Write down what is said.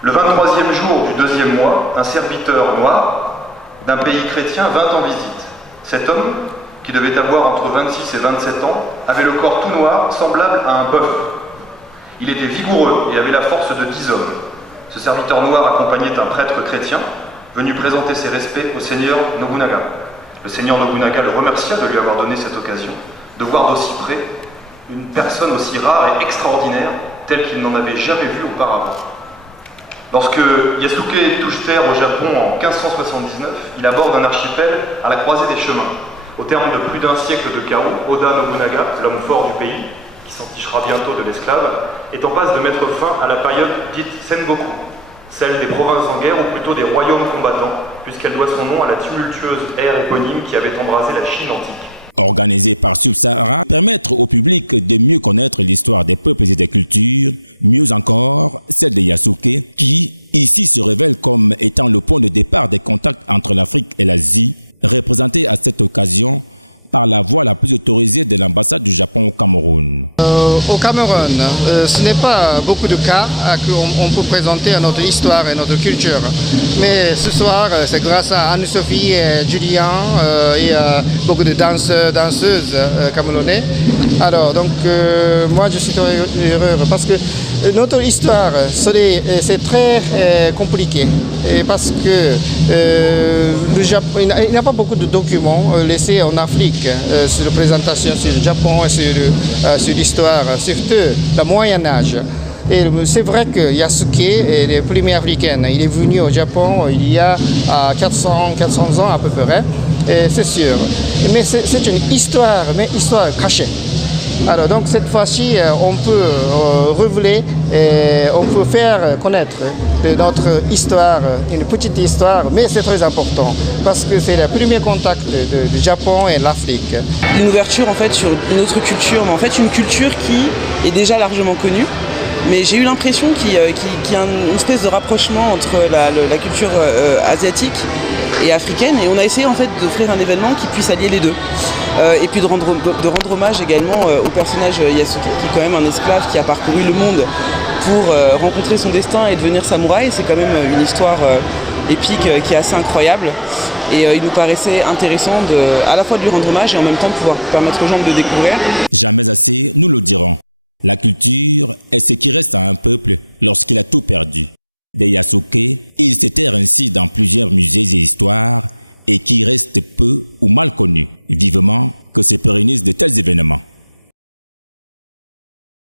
Le 23e jour du 2e mois, un serviteur noir d'un pays chrétien vint en visite. Cet homme, qui devait avoir entre 26 et 27 ans, avait le corps tout noir, semblable à un bœuf. Il était vigoureux et avait la force de 10 hommes. Ce serviteur noir accompagnait un prêtre chrétien, venu présenter ses respects au seigneur Nobunaga. Le seigneur Nobunaga le remercia de lui avoir donné cette occasion de voir d'aussi près une personne aussi rare et extraordinaire, telle qu'il n'en avait jamais vue auparavant. Lorsque Yasuke touche terre au Japon en 1579, il aborde un archipel à la croisée des chemins. Au terme de plus d'un siècle de chaos, Oda Nobunaga, l'homme fort du pays, qui s'entichera bientôt de l'esclave, est en passe de mettre fin à la période dite Sengoku, celle des provinces en guerre ou plutôt des royaumes combattants, puisqu'elle doit son nom à la tumultueuse ère éponyme qui avait embrasé la Chine antique. Au Cameroun, ce n'est pas beaucoup de cas qu'on peut présenter à notre histoire et notre culture. Mais ce soir, c'est grâce à Anne-Sophie et Julien et beaucoup de danseurs, danseuses camerounais. Alors, donc, moi, je suis très heureux parce que notre histoire, c'est très compliqué. Et parce que le Japon, il n'y a pas beaucoup de documents laissés en Afrique sur la présentation sur le Japon et sur l'histoire, surtout le Moyen-Âge. Et c'est vrai que Yasuke, le premier africain, il est venu au Japon il y a 400 ans à peu près, c'est sûr. Mais c'est une histoire, mais histoire cachée. Alors donc cette fois-ci, on peut révéler, on peut faire connaître notre histoire, une petite histoire, mais c'est très important parce que c'est le premier contact du Japon et l'Afrique. Une ouverture en fait sur une autre culture, mais en fait une culture qui est déjà largement connue. Mais j'ai eu l'impression qu'il y a une espèce de rapprochement entre la culture asiatique et africaine, et on a essayé en fait d'offrir un événement qui puisse allier les deux. Et puis de rendre hommage également au personnage Yasuke, qui est quand même un esclave qui a parcouru le monde pour rencontrer son destin et devenir samouraï. C'est quand même une histoire épique qui est assez incroyable. Et il nous paraissait intéressant à la fois de lui rendre hommage et en même temps de pouvoir permettre aux gens de le découvrir.